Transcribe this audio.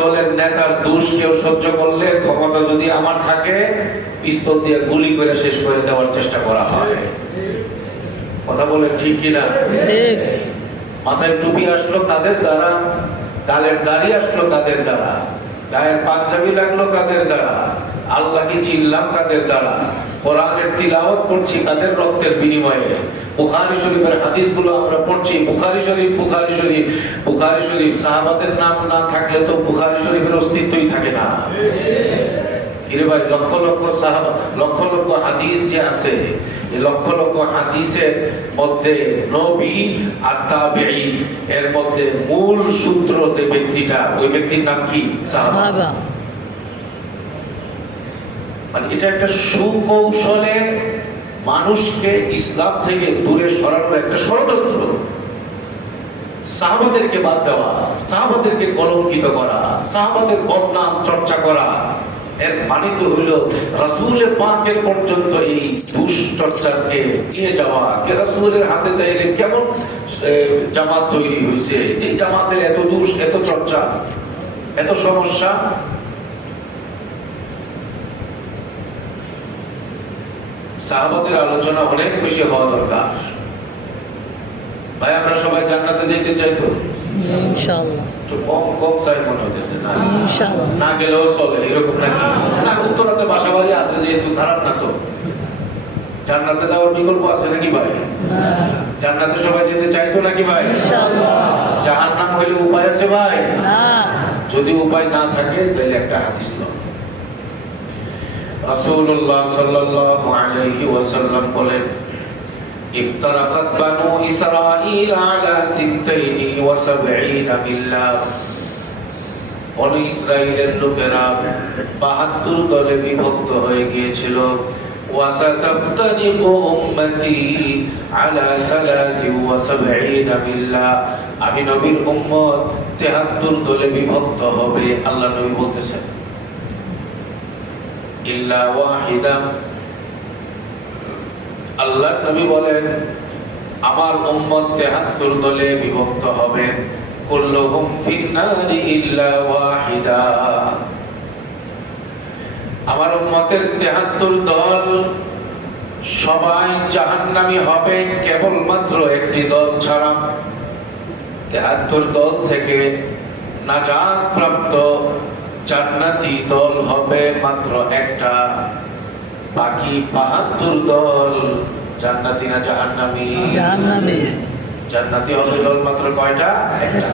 দলের নেতার দোষ কেউ সহ্য করলে ক্ষমতা যদি আমার থাকে পিস্তল দিয়ে গুলি করে শেষ করে দেওয়ার চেষ্টা করা হয়। কথা বলে ঠিক কিনা? মাথায় টুপি আসলো কাদের দ্বারা, গালের দাড়ি আসলো কাদের দ্বারা, গায়ের পাঞ্জাবি লাগলো কাদের দ্বারা, আল্লাহকে চিনলাম কাদের দ্বারা, কোরআনের তিলাওয়াত করছি কাদের রক্তের বিনিময়ে, বুখারী শরীফের হাদিসগুলো আমরা পড়ছি, বুখারী শরীফ সাহাবাদের নাম না থাকলে তো বুখারী শরীফের অস্তিত্বই থাকে না। কিরে ভাই, লক্ষ লক্ষ সাহাবা, লক্ষ লক্ষ হাদিস যে আছে, এই লক্ষ লক্ষ হাদিসের মধ্যে নবী আর তাবেঈন এর মধ্যে মূল সূত্র যে ব্যক্তিটা, ওই ব্যক্তির নাম কি? সাহাবা। মানে এটা একটা সুকৌশলে মানুষকে ইসলাম থেকে দূরে সরানোর একটা ষড়যন্ত্র। সাহাবাদেরকে বাদ দেওয়া, সাহাবাদেরকে কলঙ্কিত করা, সাহাবাদের বদনাম চর্চা করা, এর মানে তো হইল রাসূলের পাকের পর্যন্ত এই দুশ্চর্চাকে নিয়ে যাওয়া। কে রাসূলের হাতে তাইলে কেমন জামাত তৈরি হয়েছে, এই জামাতের এত দুষ, এত চর্চা, এত সমস্যা। সাহাবাদের আলোচনা অনেক বেশি হওয়া দরকার। ভাই আমরা সবাই জান্নাতে যেতে চাই তো? ইনশাআল্লাহ। তো কম চাই মনে হইতেছে না? ইনশাআল্লাহ। না গেলেও চলে এরকম নাকি? না, উত্তরাতে বাসাবাড়ি আছে যেহেতু খারাপ না তো। জান্নাতে যাওয়ার বিকল্প আছে নাকি ভাই? না। জান্নাতে সবাই যেতে চাইতো নাকি ভাই? ইনশাআল্লাহ। জাহান্নাম হইলে উপায় আছে ভাই? না। যদি উপায় না থাকে তাহলে একটা হাদিস নাও। রাসূলুল্লাহ সাল্লাল্লাহু আলাইহি ওয়াসাল্লাম বলেন, ইফতারাকাত বানু ইসরাঈল আলা 76 মিল্লাহ। বনু ইসরাঈলের লোকেরা 72 দলে বিভক্ত হয়ে গিয়েছিল। ওয়াসাতাফতারিকু উম্মতি আলা 73 মিল্লাহ। আমি নবীর উম্মত 73 দলে বিভক্ত হবে। আল্লাহ নবী বলতেছেন ইল্লা ওয়াহিদা। আল্লাহ নবী বলেন আমার উম্মত 73 দলে বিভক্ত হবে। কুল্লুহুম ফিন্নারি ইল্লা ওয়াহিদা। আমার উম্মতের 73 দল সবাই জাহান্নামী হবে, কেবলমাত্র একটি দল ছাড়া। 73 দল থেকে নাজাত প্রাপ্ত জান্নাতি দল হবে মাত্র একটা। বাকি 72 দল জান্নাতি না জাহান্নামী? জান্নাতি হবে দল মাত্র কয়টা? একটা।